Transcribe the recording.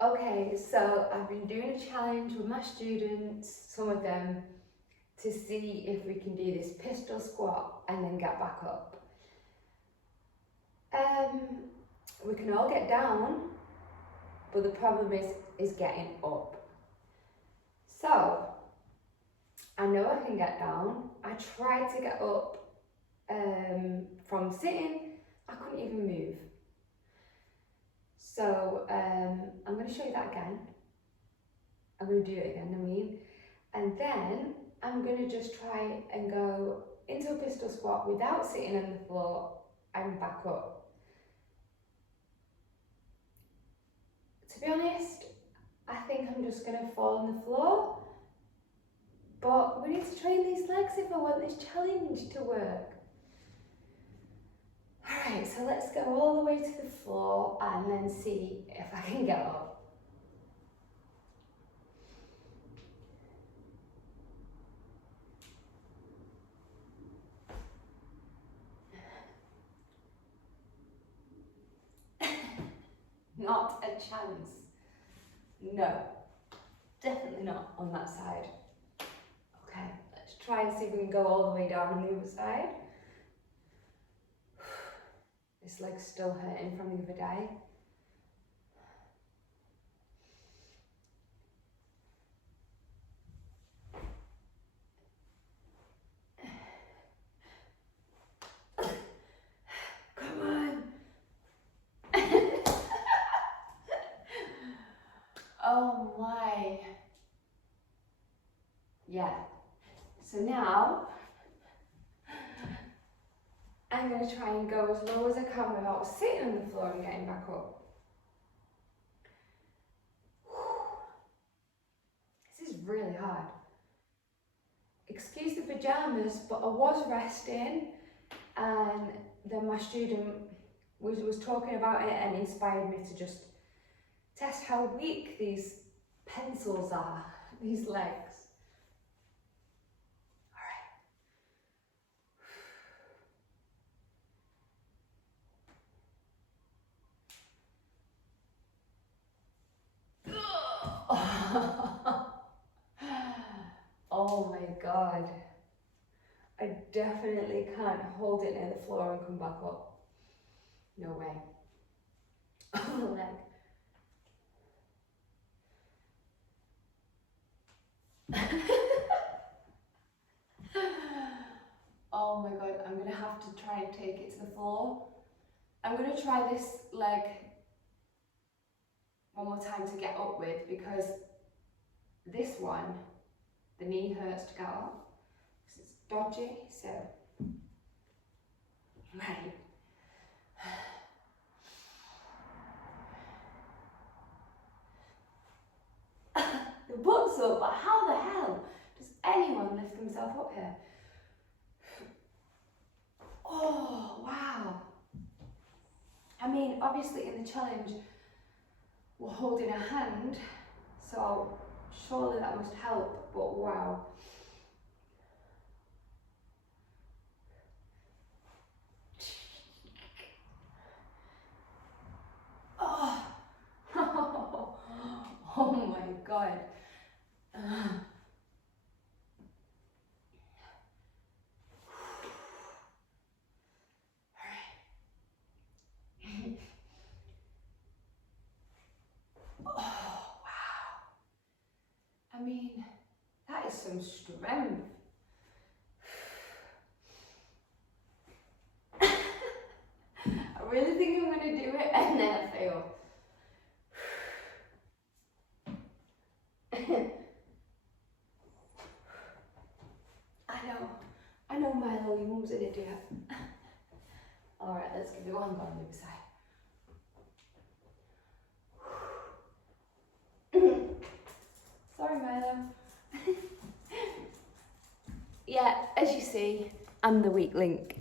Okay, so I've been doing a challenge with my students, some of them, to see if we can do this pistol squat and then get back up. We can all get down, but the problem is getting up. So, I know I can get down. I tried to get up from sitting, I couldn't even move. So I'm going to show you that again. I'm going to do it again, and then I'm going to just try and go into a pistol squat without sitting on the floor and back up. To be honest, I think I'm just going to fall on the floor, but we need to train these legs if I want this challenge to work. Alright, so let's go all the way to the floor and then see if I can get up. Not a chance. No, definitely not on that side. Okay, let's try and see if we can go all the way down on the other side. This leg's still hurting from the other day. Come on. Oh my. Yeah. So now, I'm going to try and go as low as I can without sitting on the floor and getting back up. This is really hard. Excuse the pyjamas, but I was resting, and then my student was talking about it and inspired me to just test how weak these pencils are, these legs. Oh my God. I definitely can't hold it near the floor and come back up. No way. Oh, the leg. Oh my God, I'm gonna have to try and take it to the floor. I'm gonna try this leg one more time to get up with, because this one, the knee hurts to get up. It's dodgy, so, right. The butt's up, but how the hell does anyone lift themselves up here? Oh, wow. I mean, obviously in the challenge, we're holding a hand, so surely that must help, but wow. Oh, oh my God. Oh, wow. I mean, that is some strength. I really think I'm going to do it and then I fail. I know Milo, your mum's an idiot. Alright, let's give it one go on the other side. Sorry, Milo. Yeah, as you see, I'm the weak link.